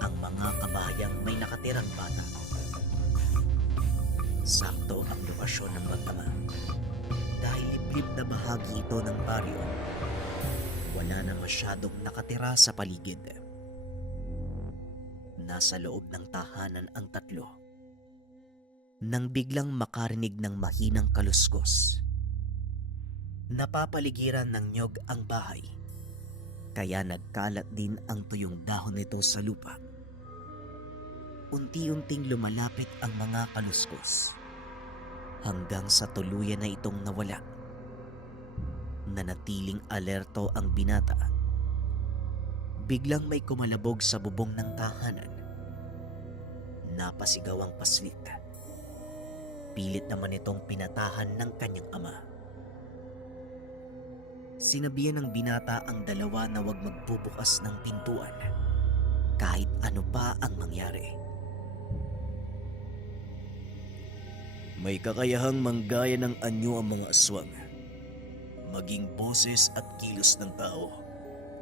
ang mga kabayang may nakatirang bata. Sakto ang lokasyon ng magdama dahil liblib na bahagi ito ng baryo. Wala na masyadong nakatira sa paligid. Nasa loob ng tahanan ang tatlo nang biglang makarinig ng mahinang kaluskos. Napapaligiran ng niyog ang bahay, kaya nagkalat din ang tuyong dahon nito sa lupa. Unti-unting lumalapit ang mga kaluskos hanggang sa tuluyan na itong nawala. Nanatiling alerto ang binata. Biglang may kumalabog sa bubong ng tahanan. Napasigaw ang paslit. Pilit naman itong pinatahan ng kanyang ama. Sinabihan ng binata ang dalawa na huwag magbubukas ng pintuan kahit ano pa ang mangyari. May kakayahang manggaya ng anyo ang mga aswang. Maging boses at kilos ng tao,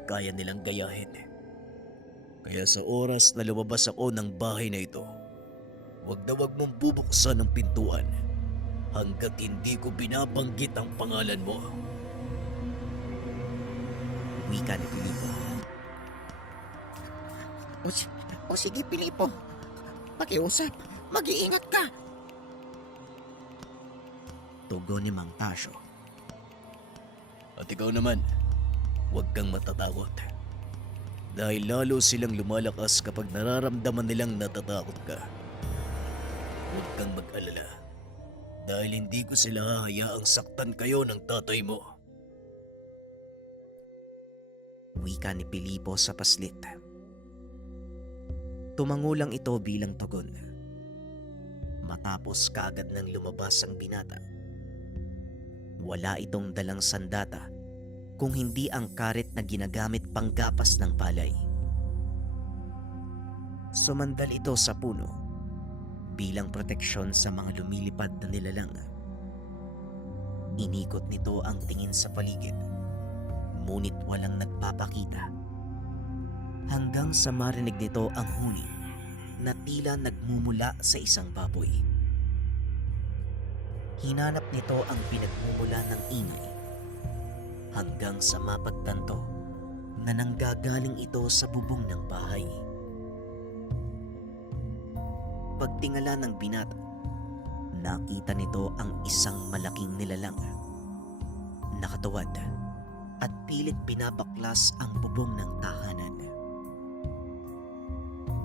kaya nilang gayahin. Kaya sa oras na lumabas ako ng bahay na ito, wag na wag mong bubuksan ang pintuan hanggat hindi ko binabanggit ang pangalan mo. Wika ni Filipo. O sige, Pilipo. Pakiusap. Mag-iingat ka. Tugon ni Mang Tasyo. At ikaw naman, huwag kang matatakot. Dahil lalo silang lumalakas kapag nararamdaman nilang natatakot ka. Huwag kang mag-alala. Dahil hindi ko sila hahayaang saktan kayo ng tatay mo. Wika ni Filipo sa paslit. Tumangulang ito bilang tugon. Matapos kaagad nang lumabas ang binata. Wala itong dalang sandata kung hindi ang karet na ginagamit panggapas ng palay. Sumandal ito sa puno bilang proteksyon sa mga lumilipad na nilalang. Inikot nito ang tingin sa paligid, ngunit walang nagpapakita. Hanggang sa marinig nito ang huni na tila nagmumula sa isang baboy. Hinanap nito ang pinagmumula ng ingay hanggang sa mapagtanto na nanggagaling ito sa bubong ng bahay. Pagtingala ng binata, Nakita nito ang isang malaking nilalang. Nakatuwad at pilit binabaklas ang bubong ng tahanan.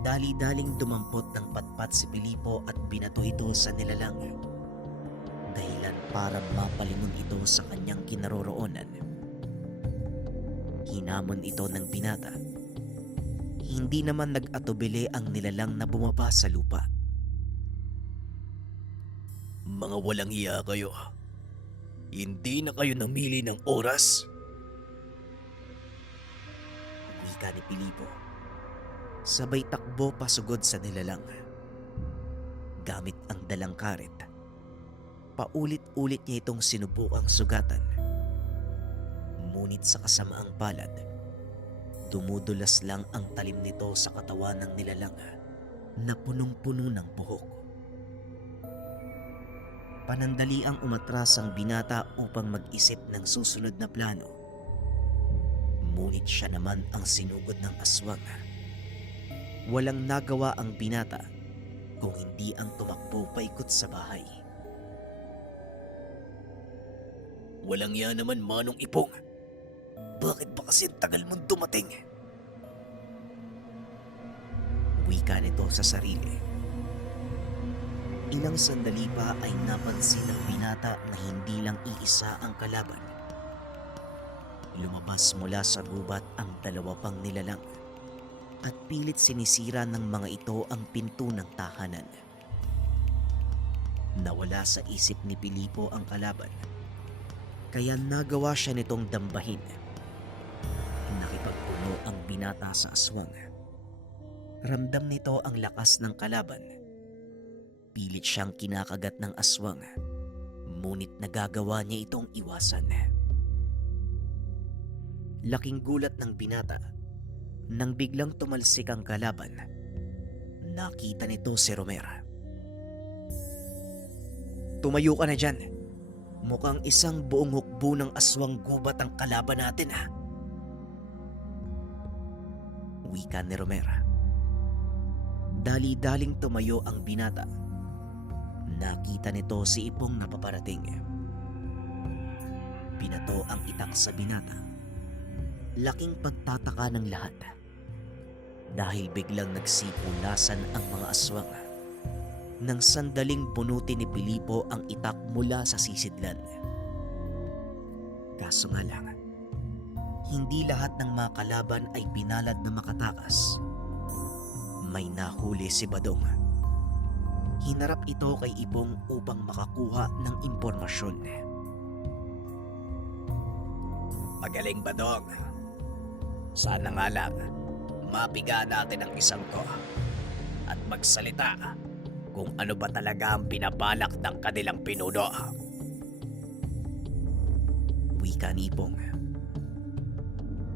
Dali-daling dumampot ng patpat si Pilipo at binato ito sa nilalang. Dahilan para mapalingon ito sa kanyang kinaroroonan. Hinamon ito ng binata. Hindi naman nag-atubili ang nilalang na bumaba sa lupa. Mga walang iya kayo. Hindi na kayo namili ng oras. Wika ni Pilipo. Sabay takbo pasugod sa nilalang. Gamit ang dalang karet. Paulit-ulit niya itong sinubukang sugatan. Ngunit sa kasamaang palad, dumudulas lang ang talim nito sa katawan ng nilalang na punong-puno ng buhok. Panandaliang umatras ang binata upang mag-isip ng susunod na plano. Ngunit siya naman ang sinugod ng aswang. Walang nagawa ang binata kung hindi ang tumakbo paikot sa bahay. Walang iya naman, Manong Ipong. Bakit ba kasi tagal mong dumating? Wika nito sa sarili. Ilang sandali pa ay napansin ng binata na hindi lang iisa ang kalaban. Lumabas mula sa gubat ang dalawa pang nilalang at pilit sinisira ng mga ito ang pinto ng tahanan. Nawala sa isip ni Pilipo ang kalaban, kaya nagawa siya nitong dambahin. Nakipagpuno ang binata sa aswang. Ramdam nito ang lakas ng kalaban. Pilit siyang kinakagat ng aswang, ngunit nagagawa niya itong iwasan. Laking gulat ng binata nang biglang tumalsik ang kalaban. Nakita nito si Romera. Tumayo ka na dyan. Mukhang isang buong hukbo ng aswang gubat ang kalaban natin, ha? Wika ni Romera. Dali-daling tumayo ang binata. Nakita nito si Ipong na paparating. Binato ang itak sa binata. Laking pagtataka ng lahat dahil biglang nagsipulasan ang mga aswang. Nang sandaling bunutin ni Pilipo ang itak mula sa sisidlan. Kaso nga lang, hindi lahat ng mga kalaban ay pinalad na makatakas. May nahuli si Badong. Hinarap ito kay Ipong upang makakuha ng impormasyon. Magaling, Badong. Sana nga lang, mapiga natin ang isang ko at magsalita kung ano ba talaga ang pinabalak ng kanilang pinuno. Wika ni Ipong.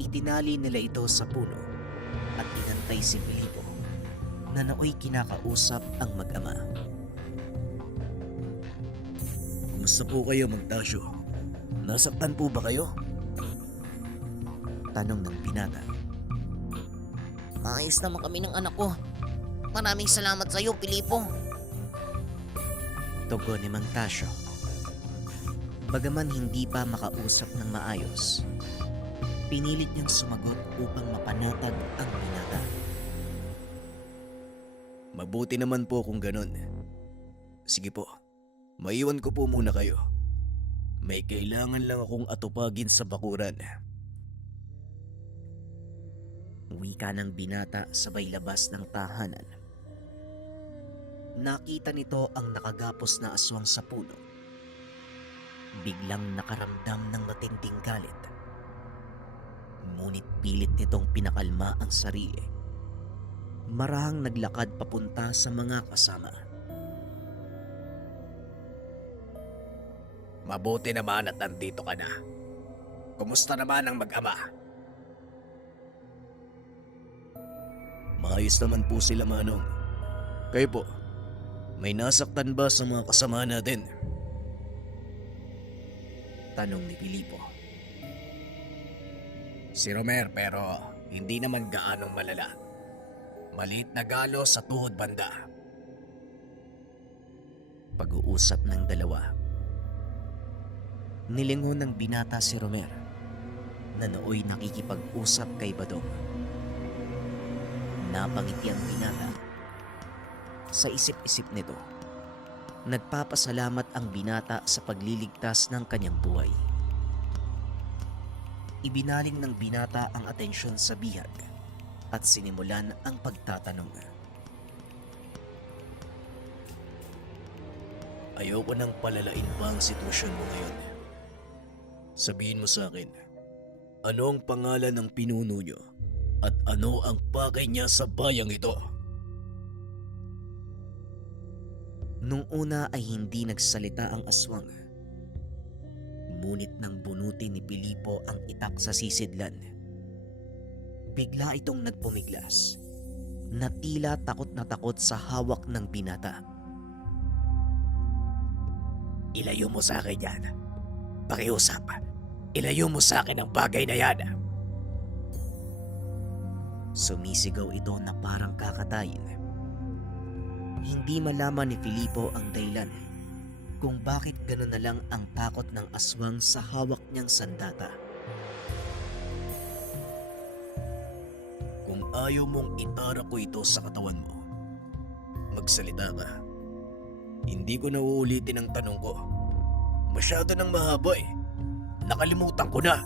Itinali nila ito sa puno at inantay si Pilipo na naoy kinakausap ang mag-ama. Kumusta po kayo, Magtasyo? Nasaktan po ba kayo? Tanong ng binata. Maayos naman kami ng anak ko. Maraming salamat sa iyo, Pilipo. Tugon ni Mang Tasyo. Bagaman hindi pa makausap ng maayos, pinilit niyang sumagot upang mapanatag ang binata. Mabuti naman po kung ganun. Sige po, maiwan ko po muna kayo. May kailangan lang akong atupagin sa bakuran. Wika ng binata sabay labas ng tahanan. Nakita nito ang nakagapos na aswang sa puno. Biglang nakaramdam ng matinding galit. Ngunit pilit nitong pinakalma ang sarili. Marahang naglakad papunta sa mga kasama. Mabuti naman at nandito ka na. Kumusta naman ang mag-ama? Maayos naman po sila, Manong. Kayo po, may nasaktan ba sa mga kasama natin? Tanong ni Pilipo. Si Romer, pero hindi naman gaanong malala. Maliit na galo sa tuhod banda. pag-uusap ng dalawa. Nilingon ng binata si Romer na nooy nakikipag-usap kay Badong. Napangiti ang binata. Sa isip-isip nito, nagpapasalamat ang binata sa pagliligtas ng kanyang buhay. Ibinaling ng binata ang atensyon sa bihag at sinimulan ang pagtatanong. Ayoko nang palalain pa ang sitwasyon mo ngayon. Sabihin mo sa akin, ano ang pangalan ng pinuno nyo at ano ang pakay niya sa bayang ito? Nung una ay hindi nagsalita ang aswang. Ngunit nang bunuti ni Pilipo ang itak sa sisidlan, bigla itong nagpumiglas na tila takot na takot sa hawak ng binata. Ilayo mo sa akin yan. Pakiusap. Ilayo mo sa akin ang bagay na yan. Sumisigaw ito na parang kakatayin. Hindi malaman ni Filipo ang dahilan kung bakit gano'n na lang ang takot ng aswang sa hawak niyang sandata. Kung ayaw mong itara ko ito sa katawan mo, magsalita ka. Hindi ko na uulitin ang tanong ko. Masyado nang mahaba eh. Nakalimutan ko na.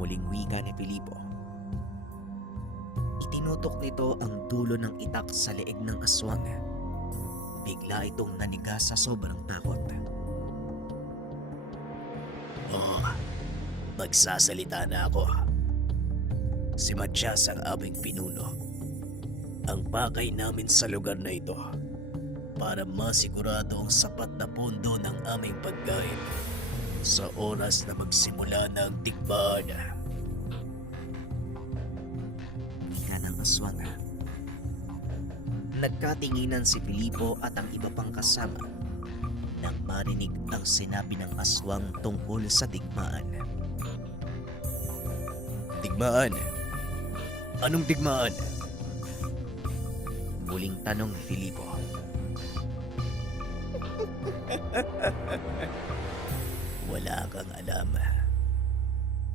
Muling wika ni Filipo. Itinutok nito ang dulo ng itak sa leeg ng aswang. Bigla itong naniga sa sobrang takot. Oo, magsasalita na ako. Si Matias ang aming pinuno. Ang pakay namin sa lugar na ito para masigurado ang sapat na pondo ng aming pagkain sa oras na magsimula na ang digmaan. Wika ng aswang. Nagkatinginan si Filipo at ang iba pang kasama nang marinig ang sinabi ng aswang tungkol sa digmaan. Digmaan? Anong digmaan? Muling tanong ni Filipo. Wala kang alam.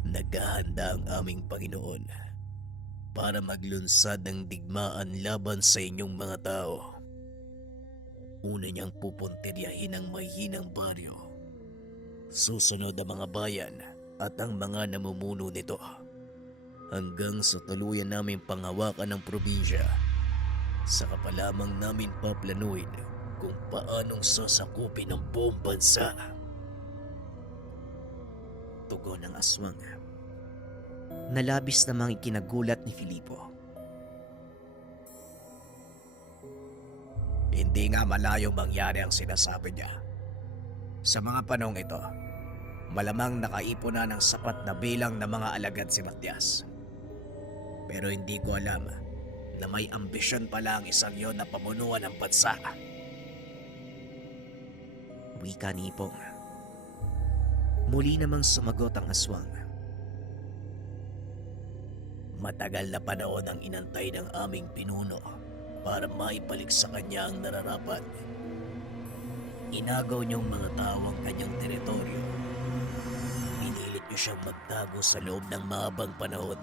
Naghahanda ang aming Panginoon para maglunsad ng digmaan laban sa inyong mga tao. Una niyang pupuntiryahin ang mahihinang baryo. Susunod ang mga bayan at ang mga namumuno nito. Hanggang sa tuluyan namin panghawakan ng probinsya. Saka pa lamang namin paplanuin kung paanong sasakupin ang buong bansa. Tugon ng aswang. Nalabis namang ikinagulat ni Filipo. Hindi nga malayo mangyari ang sinasabi niya. Sa mga panong ito, malamang nakaipon na ng sapat na bilang ng mga alagad si Matias. Pero hindi ko alam na may ambisyon pala ang isang yon na pamunuan ng bansa. Wika ni Ipong. Muli namang sumagot ang aswang. Matagal na panahon ang inantay ng aming pinuno para maibalik sa kanya ang nararapat. Inagaw niyong mga tao ang kanyang teritoryo. Pinilit niyo siyang magtago sa loob ng mahabang panahon.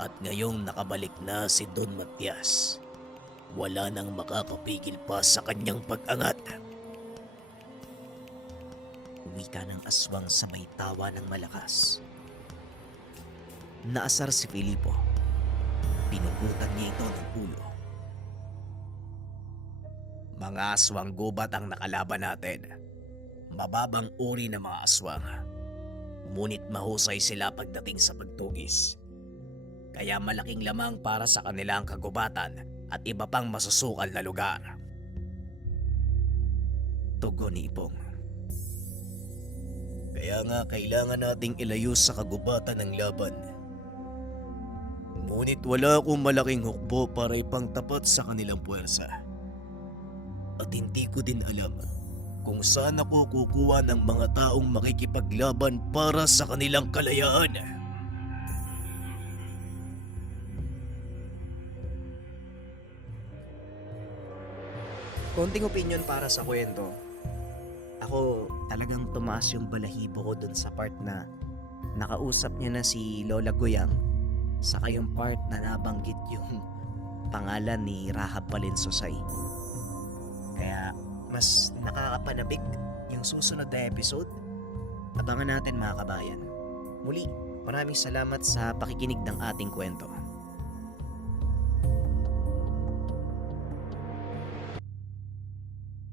At ngayong nakabalik na si Don Matias, wala nang makakapigil pa sa kanyang pag-angat. Wika ng aswang sa may tawa ng malakas. Naasar si Filipo. Pinugutan niya ito ng ulo. Mga aswang gubat ang nakalaban natin. Mababang uri ng mga aswang. Ngunit mahusay sila pagdating sa pagtugis. Kaya malaking lamang para sa kanilang kagubatan at iba pang masusukal na lugar. Tugon ni Ipong. Kaya nga kailangan nating ilayo sa kagubatan ng laban. Ngunit wala akong malaking hukbo para ipangtapat sa kanilang puwersa. At hindi ko din alam kung saan ako kukuha ng mga taong makikipaglaban para sa kanilang kalayaan. Konting opinion para sa kwento. Ako talagang tumaas yung balahibo ko dun sa part na nakausap niya na si Lola Guyang, saka yung part na nabanggit yung pangalan ni Rahab Valensosay. Kaya mas nakakapanabik yung susunod na episode. Abangan natin mga kabayan. Muli, maraming salamat sa pakikinig ng ating kwento.